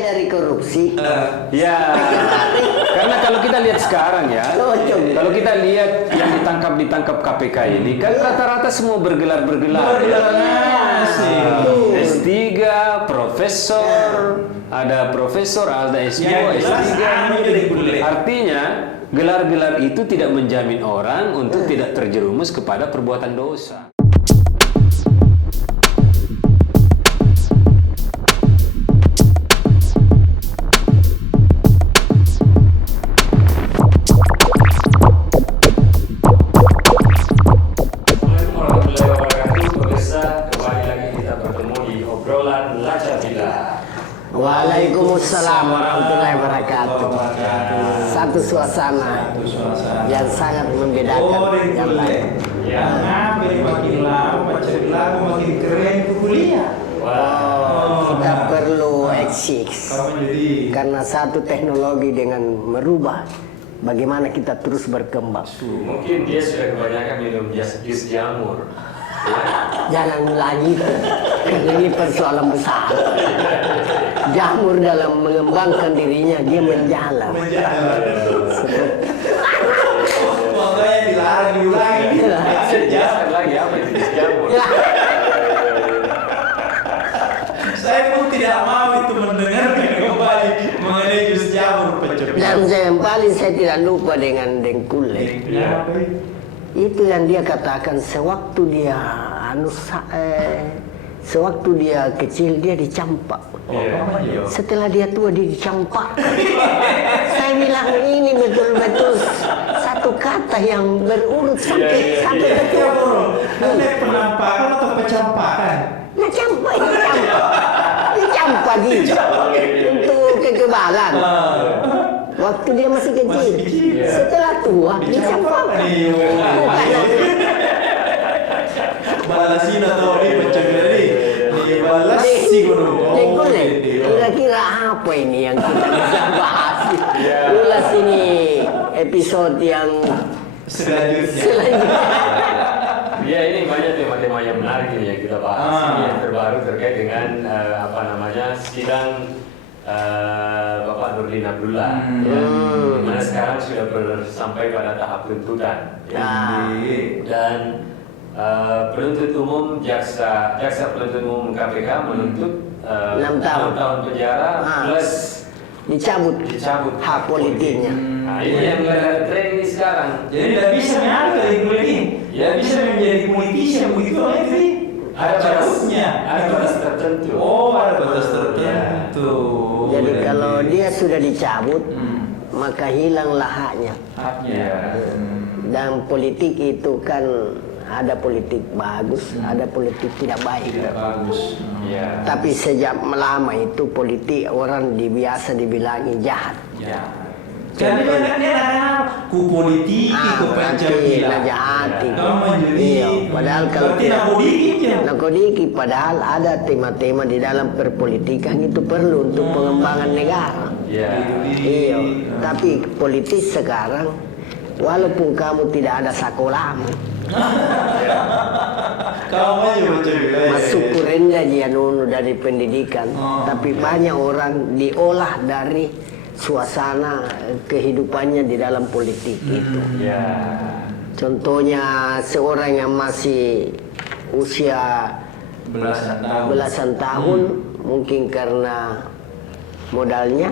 dari korupsi. Ya, karena kalau kita lihat sekarang ya, kalau kita lihat yang ditangkap KPK ini kan rata-rata semua bergelar. S3, profesor, ada profesor, ada S2, S3. Artinya gelar-gelar itu tidak menjamin orang untuk tidak terjerumus kepada perbuatan dosa. Waalaikumsalam warahmatullahi wabarakatuh. Satu suasana yang sangat membedakan yang lain. Yang ngapain makin lama, makin keren kuliah. Kita perlu eksis. Karena satu teknologi dengan merubah bagaimana kita terus berkembang. Mungkin dia sudah kebanyakan minum jus jamur. Jangan lagi, karena ini persoalan besar. Jamur dalam mengembangkan dirinya dia menjalar. Makanya dilarang diulangi. Jelaskan lagi apa itu jus jamur. Saya pun tidak mau itu mendengar kembali mengenai jus jamur Pak. Dan yang paling saya tidak lupa dengan Dengkule. Itu yang dia katakan sewaktu dia kecil dia dicampak. Setelah dia tua dia dicampak. Saya bilang ini betul-betul satu kata yang berurut sampai betul. Ini penampakan atau pencampakan? Dicampak untuk kekebalan. Waktu dia masih kecil. Setelah tua dicampak. Balasin atau ini dibalas sih Dengkule, kira-kira apa ini yang kita bisa bahas? Ulas ini episode yang selanjutnya. Ya, ini banyak tema-tema yang menarik yang kita bahas. Ini yang terbaru terkait dengan sidang Bapak Nurdin Abdullah, dimana sekarang sudah sampai pada tahap tuntutan. Dan penuntut umum jaksa penuntut umum KPK menuntut 6 tahun penjara plus dicabut hak politiknya. Nah, ini yang tren ini sekarang. Jadi tidak bisa mengalir dari kuliah ini. Ya bisa menjadi politisi yang begitu itu. Ada batas tertentu. Ada batas tertentu. Jadi kalau dia sudah dicabut, maka hilanglah haknya. Dan politik itu kan ada politik bagus, ada politik tidak baik. Tapi sejak lama itu politik orang biasa dibilangi jahat. Jadi ku politiki, ku Pancasila. Iya, padahal kalau nakodiki, padahal ada tema-tema di dalam perpolitikan itu perlu untuk pengembangan negara. Iya, tapi politis sekarang, walaupun kamu tidak ada sekolahmu, masuk kurendah dia nunu dari pendidikan, tapi banyak orang diolah dari suasana kehidupannya di dalam politik itu. Contohnya seorang yang masih usia belasan tahun, mungkin karena modalnya.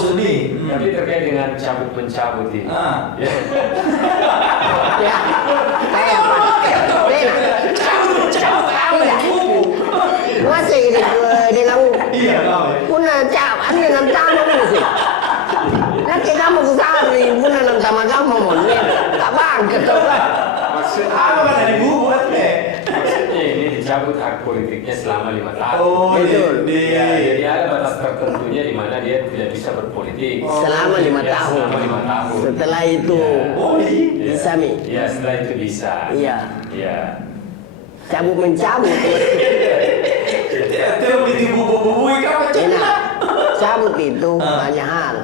Sedih. Tapi terkait dengan cabut-mencabut ini. Masa ini dengan punah ane nam tama mo sih. Nanti kamu kesari punah nam tama kamu mo nih. Tak bangkit tuh. Apa dari buat Maksudnya ini dicabut hak politiknya selama 5 tahun. Betul. Jadi ada batas tertentunya di mana dia tidak bisa berpolitik. Selama 5 tahun. Selama 5 tahun. Setelah itu bisa mi. Iya, setelah itu bisa. Iya. Cabut mencabut. Cabut itu banyak hal.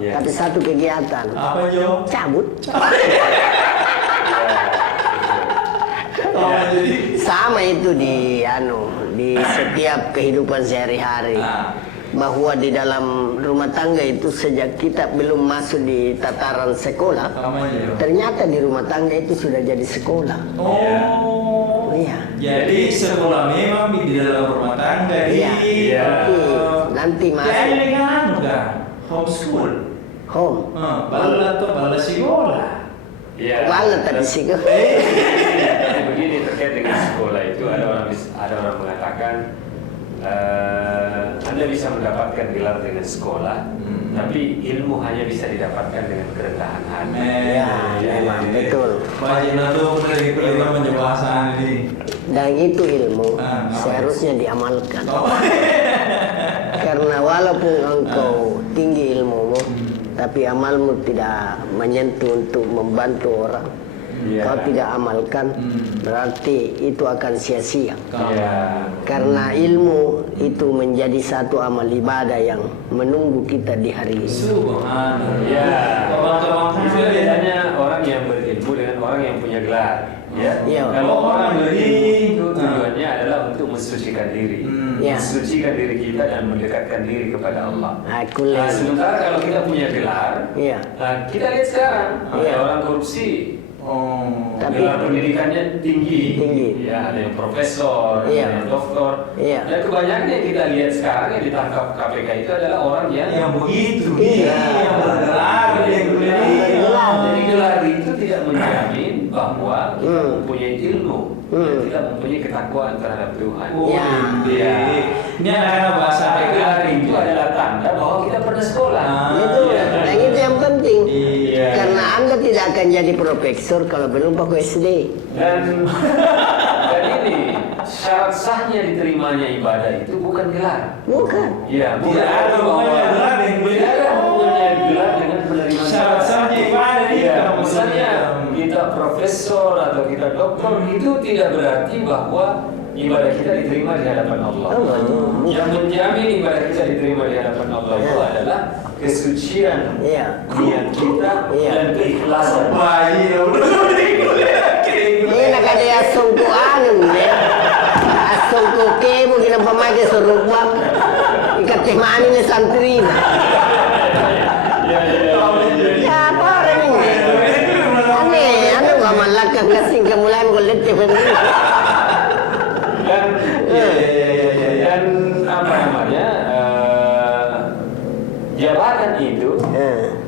Tapi satu kegiatan. Apa Jo? Cabut. Jadi Sama itu di setiap kehidupan sehari-hari. Bahwa di dalam rumah tangga itu sejak kita belum masuk di tataran sekolah, sama aja. ternyata di rumah tangga itu sudah jadi sekolah. Oh. Iya. Jadi sekolah memang di dalam rumah tangga. Iya. Nanti Kayak masuk dengan kan homeschool. home. Bala atau bala sekolah. Ya. Bala tadi sih kok. Jadi begini terkait dengan sekolah itu ada orang mengatakan Anda bisa mendapatkan gelar dengan sekolah, tapi ilmu hanya bisa didapatkan dengan kerendahan hati. Ya, memang betul. Bagaimana tuh dari kuliah penjelasan ini? Dan itu ilmu Ah, seharusnya diamalkan. Oh. Karena walaupun engkau tinggi ilmumu, tapi amalmu tidak menyentuh untuk membantu orang. Kau tidak amalkan, berarti itu akan sia-sia. Ya. Karena ilmu itu menjadi satu amal ibadah yang menunggu kita di hari ini. Subhanallah. Ya. Kawan-kawan Itu bedanya orang yang berilmu dengan orang yang punya gelar. Ya. Iya. Kalau orang berilmu itu tujuannya adalah untuk mensucikan diri. Ya. Mensucikan diri kita dan mendekatkan diri kepada Allah. Aku Nah, lihat. sementara kalau kita punya gelar, Iya. nah, kita lihat sekarang ada Iya. orang korupsi. Oh. Tapi- Gelar pendidikannya tinggi. Tinggi. Ya, ada yang profesor, Iya. ada yang doktor. Iya. Dan kebanyakan yang kita lihat sekarang yang ditangkap KPK itu adalah orang yang begitu Iya. yang bergelar yang Bergelar. Jadi gelar itu tidak menjamin bahwa kita mempunyai ilmu, dan kita mempunyai ketakwaan terhadap Tuhan. Ya. Iya. Ini anak bahasa Sampai gelar itu adalah tanda bahwa kita pernah sekolah. Itu, Iya. dan itu yang penting. Iya. Karena Anda tidak akan jadi profesor kalau belum pakai SD. Dan ini syarat sahnya diterimanya ibadah itu bukan gelar. Bukan. Iya, bukan Tidak ada hubungannya gelar dengan tidak ada hubungannya gelar dengan penerimaan Syarat sahnya ibadah itu Iya, kalau misalnya maksudnya. kita profesor atau kita doktor itu tidak berarti bahwa ibadah kita diterima di hadapan Allah. Oh, betul. Yang menjamin ibadah kita diterima di hadapan Allah itu Iya. adalah kesucian Iya. niat kita Iya. dan keikhlasan. bayi Ini nak ada asongko anu ya. Asongko kemo gina pamake sorobang. Ikat temani ni santri. Ya apa orang ini? Aneh, anu gak malakang kasing kemulan kulit Dan apa namanya jabatan itu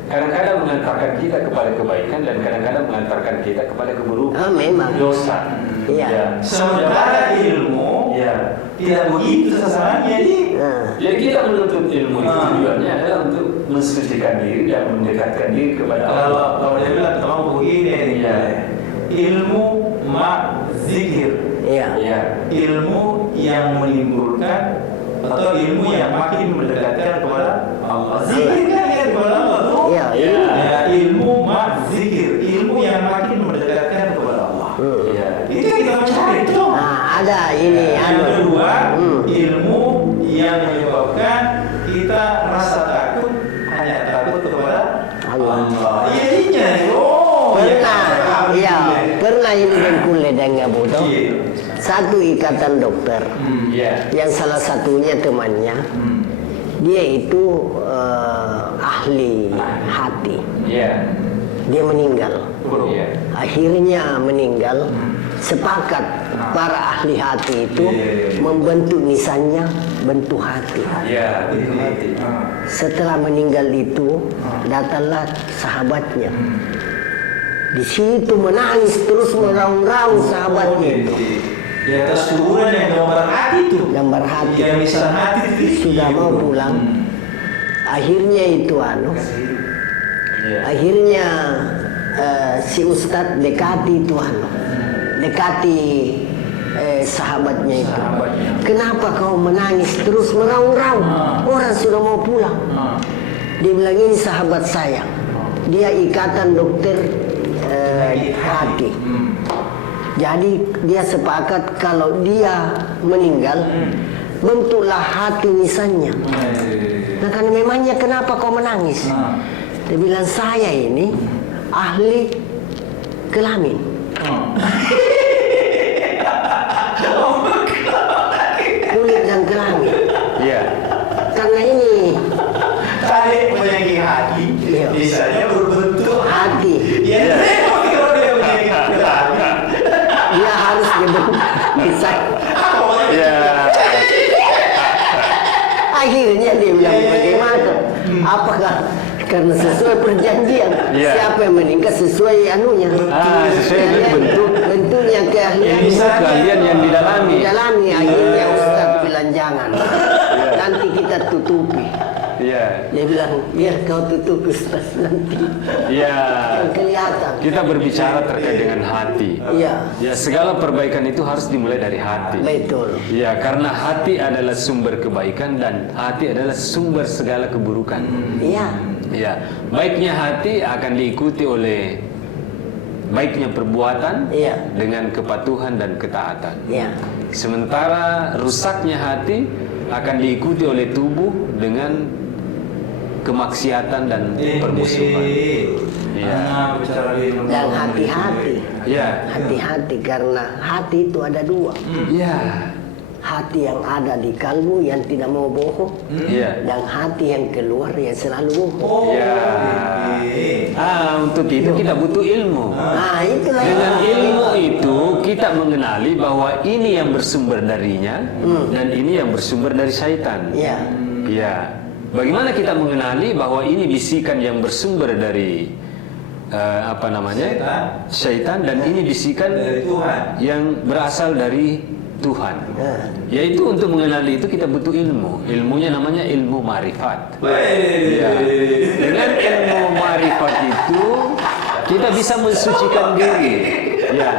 kadang-kadang mengantarkan kita kepada kebaikan dan kadang-kadang mengantarkan kita kepada keburukan. Ah, memang. Dosa. Iya. Ya. sementara ilmu Ya. tidak begitu sasarannya jadi Jadi kita menuntut ilmu itu Ah. tujuannya adalah untuk mensucikan diri dan mendekatkan diri kepada Allah. kalau dia bilang teman begini Iya. ilmu zikir Iya. Ya. ilmu yang menimbulkan atau ilmu yang makin mendekatkan kepada Allah. Zikir kan ya kepada Allah tuh. Iya, iya. Ya, ilmu zikir, ilmu yang makin mendekatkan kepada Allah. Ya. Itu yang kita mencari tuh. Nah, ada ini Yang anu. kedua, Hmm. ilmu yang menyebabkan kita rasa takut hanya takut kepada Allah. Jadinya, Pernah, iya, pernah ini dan kuliah dan ngabuto. Iya. Satu ikatan dokter, Ya. yang salah satunya temannya, dia itu ahli hati. Ya. Dia meninggal. Ya. Akhirnya meninggal. Sepakat para ahli hati itu membentuk nisannya bentuk hati. Ya. Setelah meninggal itu datanglah sahabatnya. Di situ menangis terus meraung-raung sahabatnya itu. Di atas kuburan yang gambar hati itu. Gambar hati. Yang bisa hati itu. Sudah mau pulang. Akhirnya itu Ya. akhirnya si Ustadz dekati itu dekati sahabatnya itu. Kenapa kau menangis terus meraung-raung? Orang sudah mau pulang. Dia bilang ini sahabat saya. Dia ikatan dokter hati. Jadi dia sepakat kalau dia meninggal bentuklah hati nisannya. Nah karena memangnya kenapa kau menangis? Dia bilang saya ini ahli kelamin. langit. Iya. Karena ini Tadi penyakit hati, Iya. misalnya berbentuk hati, Ya, kalau dia penyakit hati. dia harus bisa. Iya. Akhirnya dia bilang bagaimana? Apakah karena sesuai perjanjian Iya. siapa yang meninggal sesuai anunya? Sesuai dengan bentuknya keahlian. keahlian yang didalami. Didalami akhirnya Ustaz bilang jangan. Nanti kita tutupi. Iya. Dia bilang biar kau tutupi Ustaz nanti. Iya. Yang kelihatan. Kita berbicara terkait dengan hati. Iya. Ya, segala perbaikan itu harus dimulai dari hati. Betul. Ya, karena hati adalah sumber kebaikan dan hati adalah sumber segala keburukan. Iya. Ya, baiknya hati akan diikuti oleh baiknya perbuatan Iya. dengan kepatuhan dan ketaatan. Iya. Sementara rusaknya hati akan diikuti oleh tubuh dengan kemaksiatan dan permusuhan. Iya. Dan hati-hati. Ya. Hati-hati karena hati itu ada dua. Ya. Hati yang ada di kalbu yang tidak mau bohong. Ya. Dan hati yang keluar yang selalu bohong. Ya. Untuk itu kita butuh ilmu. Nah itulah Dengan ilmu itu kita mengenali bahwa ini yang bersumber darinya dan ini yang bersumber dari syaitan. Iya. Ya. Bagaimana kita mengenali bahwa ini bisikan yang bersumber dari syaitan dan ini bisikan Dari Tuhan. yang berasal dari Tuhan. Yaitu untuk mengenali itu kita butuh ilmu. Ilmunya namanya ilmu marifat. Ya. Dengan ilmu marifat itu kita bisa mensucikan diri. Ya.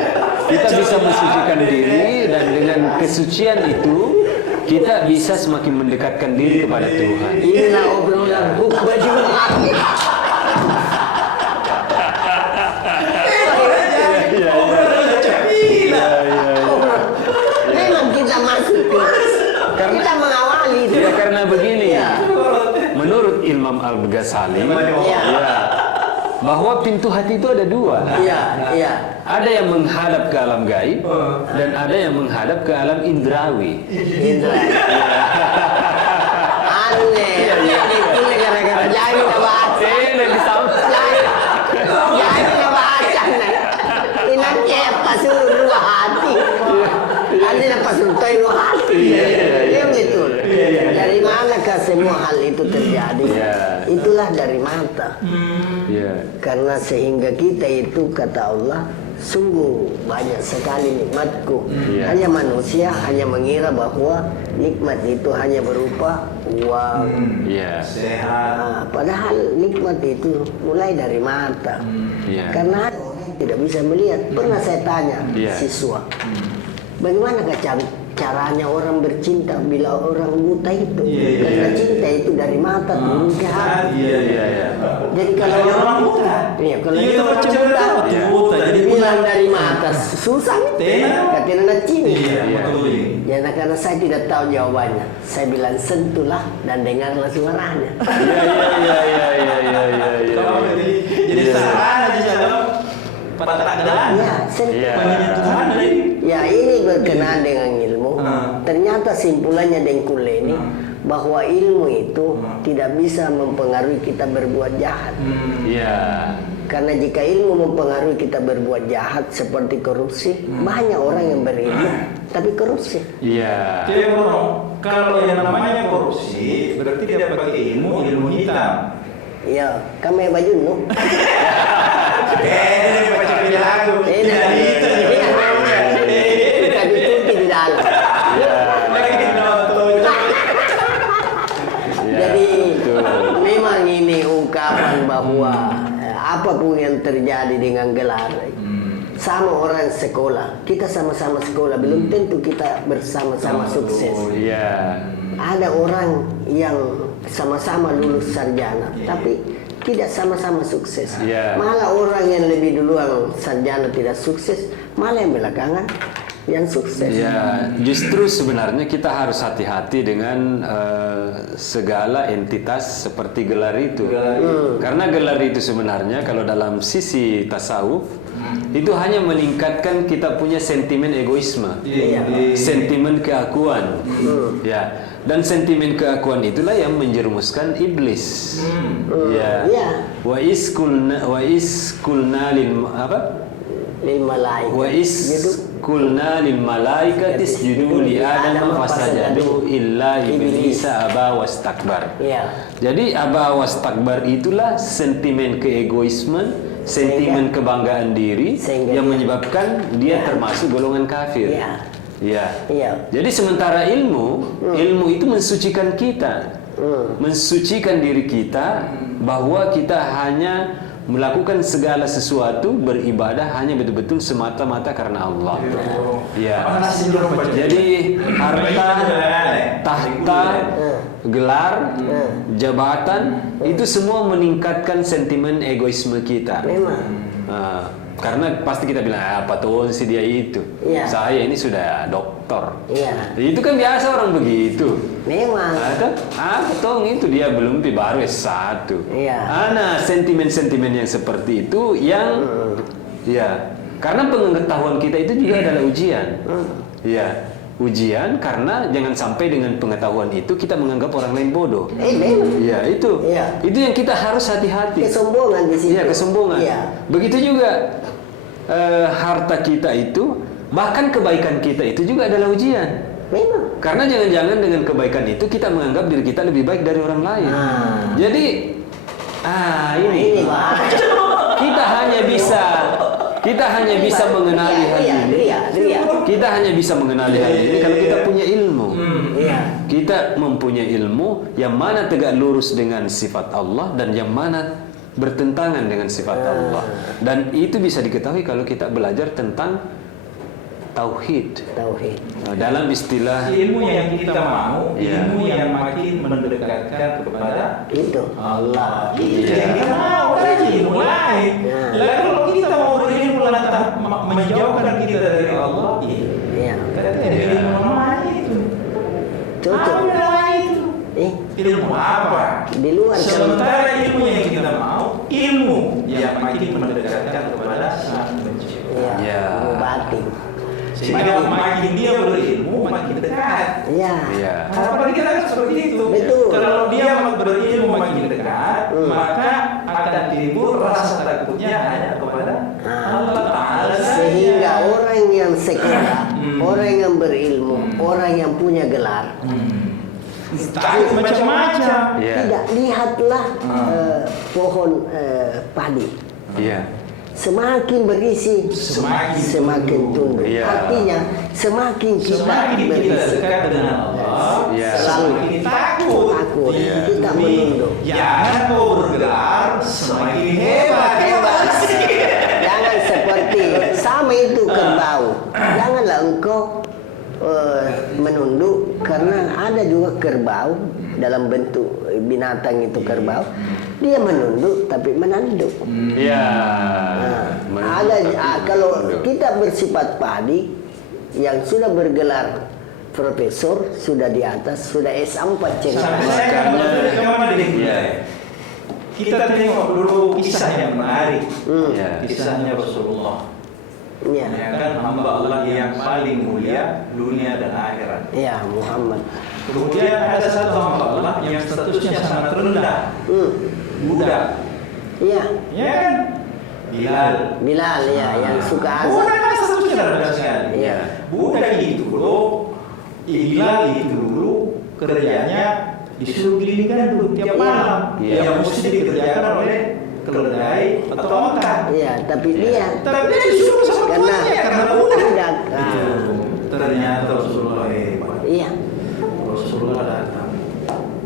Kita bisa mensucikan diri dan dengan kesucian itu kita bisa semakin mendekatkan diri kepada Tuhan. Inilah obrolan khutbah Jumat. Memang kita masuk ke kita mengawali itu. Ya, karena begini. Ya. Menurut Imam Al-Ghazali, Ya. bahwa pintu hati itu ada dua. Iya, iya. Ada yang menghadap ke alam gaib dan ada yang menghadap ke alam indrawi. Indra. Aneh. Itu gara-gara jadi na baca. Jadi na baca na. Inaknya pasul hati. Ada na pasul tayo hati. Iya betul. Dari manakah semua hal itu terjadi? Iya. Itulah dari mata. Ya. Karena sehingga kita itu kata Allah sungguh banyak sekali nikmatku. Iya. Hanya manusia hanya mengira bahwa nikmat itu hanya berupa uang. Ya. Sehat. Nah, padahal nikmat itu mulai dari mata. Ya. Karena orang tidak bisa melihat. Pernah saya tanya Iya. siswa, bagaimana caranya orang bercinta bila orang buta itu? Iya. Karena cinta itu dari mata turun ke hati. Iya, Iya, iya. Jadi kalau orang buta. iya, kalau Iya, dia macam macam buta. buta, Buta, jadi bilang dari mata susah. Tena. Katanya nak cini. Iya, Iya. betul. Ya, nah, karena saya tidak tahu jawabannya, saya bilang sentuhlah dan dengarlah suaranya. Jadi salah aja dalam patah gelang. Ya, sentuh. Iya. Tuhan dari. Ya, ini berkenaan dengan ilmu. Hmm. Ternyata simpulannya Dengkuleni bahwa ilmu itu tidak bisa mempengaruhi kita berbuat jahat. Ya. Karena jika ilmu mempengaruhi kita berbuat jahat seperti korupsi, banyak orang yang berilmu tapi korupsi. Iya. Jadi kalau yang namanya korupsi berarti dia pakai ilmu hitam. Ya, kami baju no. Dia baca penjelasan. Tidak itu. Baju tuti di dalam. Jadi memang ini ungkapan bahwa apapun yang terjadi dengan gelar, sama orang sekolah, kita sama-sama sekolah, belum tentu kita bersama-sama sukses. Iya. Ada orang yang sama-sama lulus sarjana, tapi tidak sama-sama sukses. Iya. Malah orang yang lebih duluan sarjana tidak sukses, malah yang belakangan yang sukses. Ya, justru sebenarnya kita harus hati-hati dengan segala entitas seperti gelar itu. Karena gelar itu sebenarnya kalau dalam sisi tasawuf itu hanya meningkatkan kita punya sentimen egoisme, sentimen keakuan. Ya, dan sentimen keakuan itulah yang menjerumuskan iblis. Ya. Wa is kulna lil apa? Lil malaika. Wa is kulna lil malaikati isjudu li Adam fasajadu illa iblisa aba wastakbar. Jadi aba wastakbar itulah sentimen keegoismen, sentimen kebanggaan diri yang menyebabkan dia termasuk golongan kafir. Jadi sementara ilmu itu mensucikan kita, mensucikan diri kita, bahwa kita hanya melakukan segala sesuatu beribadah hanya betul-betul semata-mata karena Allah. Jadi harta, tahta, gelar, jabatan itu semua meningkatkan sentimen egoisme kita. Karena pasti kita bilang apa tuh si dia itu, saya ini sudah doktor. Itu kan biasa orang begitu. Memang. Apa tuh itu dia belum baru S1. Nah, sentimen-sentimen yang seperti itu yang karena pengetahuan kita itu juga adalah ujian. Ujian karena jangan sampai dengan pengetahuan itu kita menganggap orang lain bodoh. Itu yang kita harus hati-hati. Kesombongan di situ. Kesombongan. Begitu juga harta kita itu, bahkan kebaikan kita itu juga adalah ujian. Memang. Karena jangan-jangan dengan kebaikan itu kita menganggap diri kita lebih baik dari orang lain. Jadi ini kita hanya bisa mengenali hal ini. Kita hanya bisa mengenali hal ini kalau kita punya ilmu. Kita mempunyai ilmu yang mana tegak lurus dengan sifat Allah dan yang mana bertentangan dengan sifat Allah. Dan itu bisa diketahui kalau kita belajar tentang tauhid. Dalam istilah ilmu yang kita mau, ilmu yang makin mendekatkan kepada Allah. Itu yang kita mau, ilmu lain. Lalu kalau kita mau berilmu lantas menjauhkan kita dari Allah, berarti ada ilmu lain itu. Ilmu apa? Di luar. Sementara ilmu yang kita mau, ilmu yang makin mendekatkan kepada Sang Pencipta. Batin. Sehingga makin dia berilmu, makin dekat. Harapan kita kan seperti itu. Kalau dia berilmu makin dekat, maka akan timbul rasa takutnya hanya kepada Allah Ta'ala. Sehingga orang yang sekolah, orang yang berilmu, orang yang punya gelar, takut macam-macam. tidak lihatlah pohon padi. Semakin berisi, semakin tunduk. Artinya semakin kita berisi dekat dengan Allah, semakin takut. Kita menunduk. Jangan kau bergelar, semakin hebat. Jangan seperti sama itu kerbau. Janganlah engkau menunduk, karena ada juga kerbau dalam bentuk binatang itu kerbau. Dia menunduk tapi menanduk. Kalau kita bersifat padi yang sudah bergelar profesor, sudah di atas, sudah S4 kita tengok dulu kisah yang menarik. Kisahnya Rasulullah. Kan hamba Allah yang paling mulia dunia dan akhirat. Muhammad. Kemudian ada satu hamba Allah yang statusnya sangat rendah. Budak. Kan? Bilal yang suka azan. Budak kan statusnya rendah sekali. Budak itu dulu, Bilal itu dulu kerjanya disuruh giling gandum tiap malam. Yang mesti dikerjakan oleh keledai atau onta. Tapi dia disuruh sama tuannya karena budak. Ternyata Rasulullah hebat. Rasulullah datang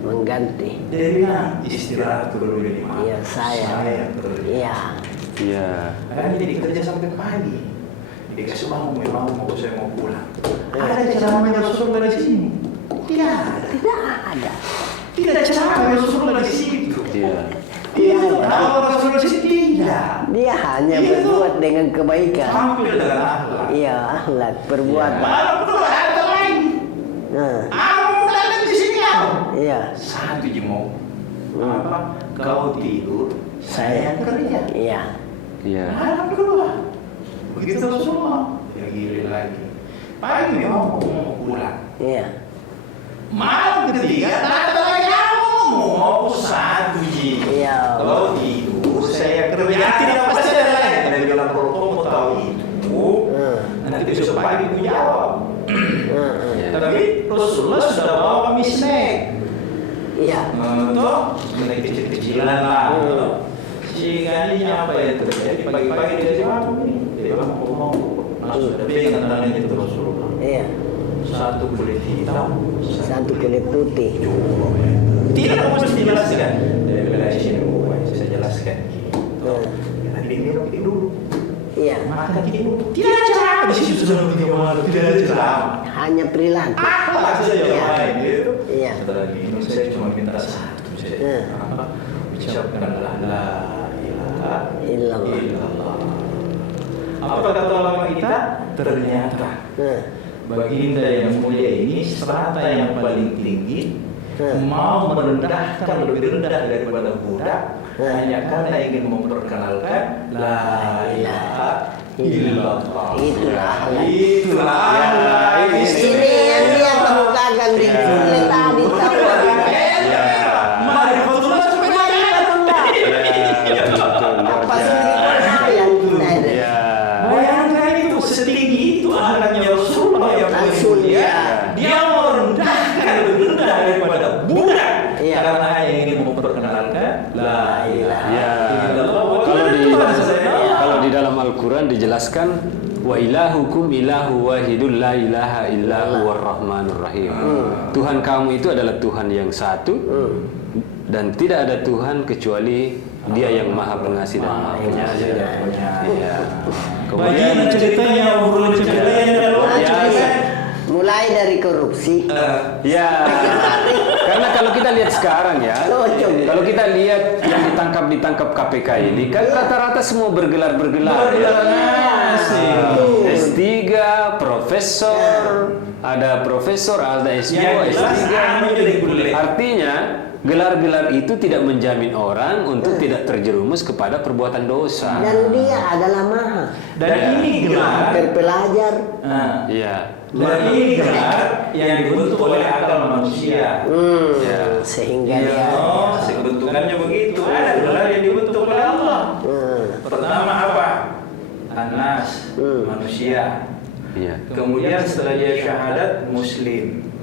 mengganti. Dia bilang istirahat dulu ini. Saya perlu. Jadi kerja sampai pagi. Dikasih mau saya mau pulang. Ada ceramahnya Rasulullah di sini? Tidak ada. Tidak ada ceramah Rasulullah di situ. Kalau Rasulullah di sini tidak. Dia hanya berbuat dengan kebaikan. Tampil dengan akhlak. Akhlak perbuatan. Malam kedua ada lagi. Mau datang di sini kau? Satu jemok. Kau tidur, saya kerja. Malam kedua. Begitu semua, dia gilir lagi. Pagi memang mau pulang. Iya. Malam ketiga datang lagi mau satu ji. Iya. Kalau itu saya kerja tidak pasti ada lain. Ada bilang kalau mau tahu itu, nanti besok pagi aku jawab. Tapi Rasulullah sudah bawa kami snack. Iya. Untuk snack kecil-kecilan lah. Si kalinya apa ya terjadi pagi-pagi dia jawab ini. Dia mau langsung ada pegang tangannya itu Rasulullah. Iya. Satu kulit hitam, Satu kulit putih. tidak mesti dijelaskan. Dari wilayah sini saya jelaskan. Nanti minum ini dulu. Iya. Makan ini dulu. Tidak ada ceramah di situ sudah bagaimana. Tidak ada ceramah. Hanya perilaku. Akhlak saja Iya. main gitu. Iya. Setelah minum saya cuma minta satu saja. Ucapkanlah la ilaha illallah. Apa kata ulama kita? Ternyata baginda yang mulia ini strata yang paling tinggi mau merendahkan lebih rendah daripada budak hanya karena ingin memperkenalkan la ilaha illallah. Itulah. Ini Ini yang dia kemukakan di kulit tadi tahu. Marifatullah Apa sih yang kita ini? bayangkan itu setinggi itu akhlaknya Rasulullah yang mulia. Dia merendahkan lebih rendah daripada budak karena hanya ingin memperkenalkan la ilaha illallah. Kalau di dalam Al-Quran dijelaskan wa ilahukum ilahu wahidul la ilaha illa huwar rahmanur rahim. Tuhan kamu itu adalah Tuhan yang satu dan tidak ada Tuhan kecuali Dia yang Maha Pengasih dan Maha Penyayang. Iya. Bagaimana ceritanya obrolan ceritanya Mulai dari korupsi. Ya, karena kalau kita lihat sekarang ya, kalau kita lihat yang ditangkap KPK ini kan rata-rata semua bergelar. S3, profesor, ada profesor, ada S2, S3. Artinya gelar-gelar itu tidak menjamin orang untuk tidak terjerumus kepada perbuatan dosa. Dan dia adalah maha. Dan ini gelar Terpelajar. Iya. Dan ini gelar yang dibentuk oleh akal manusia. Sehingga dia. Bentukannya begitu. Ada gelar yang dibentuk oleh Allah. Pertama apa? Anas, manusia. Iya. Kemudian setelah dia syahadat, muslim.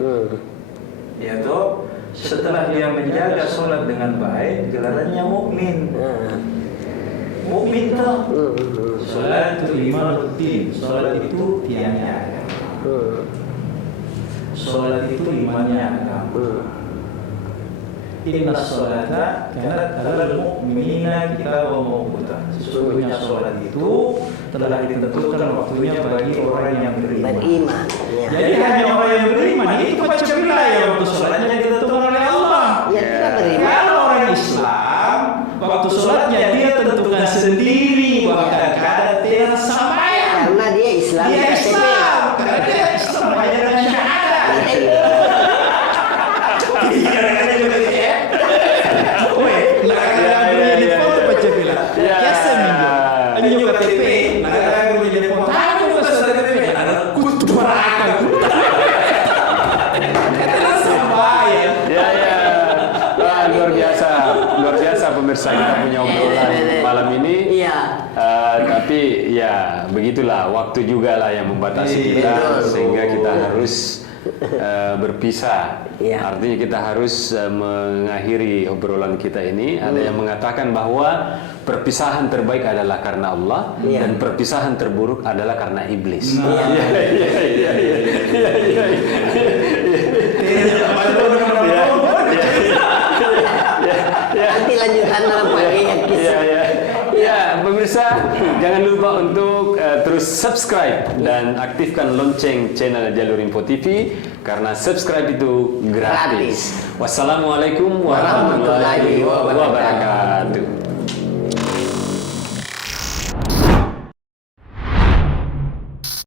Ya toh, setelah dia menjaga sholat dengan baik, gelarannya mukmin. Mukmin toh. Sholat itu imanuddin. Sholat itu tiangnya agama. Sholat itu imannya agama. Inna sholata kanat alal mu'minina kitaban mawquta. Sesungguhnya sholat itu telah ditentukan waktunya bagi orang yang Beriman. Ya. Jadi hanya orang yang beriman itu baca wilayah waktu sholatnya ditentukan oleh Allah. Ya, kita beriman. Kalau orang Islam waktu sholatnya dia tentukan sendiri bahkan kadang tidak sampai. Karena dia Islam. Dia KTP. Islam karena dia Islam hanya dengan syahadat. Pemirsa, kita punya obrolan malam ini. Iya. Tapi ya begitulah, waktu juga lah yang membatasi kita sehingga kita harus berpisah. Artinya kita harus mengakhiri obrolan kita ini. Ada yang mengatakan bahwa perpisahan terbaik adalah karena Allah dan perpisahan terburuk adalah karena iblis. Nanti lanjutkan dalam bagian kisah. Ya, pemirsa, jangan lupa untuk terus subscribe dan aktifkan lonceng channel Jalur Info TV karena subscribe itu gratis. Wassalamualaikum warahmatullahi wabarakatuh.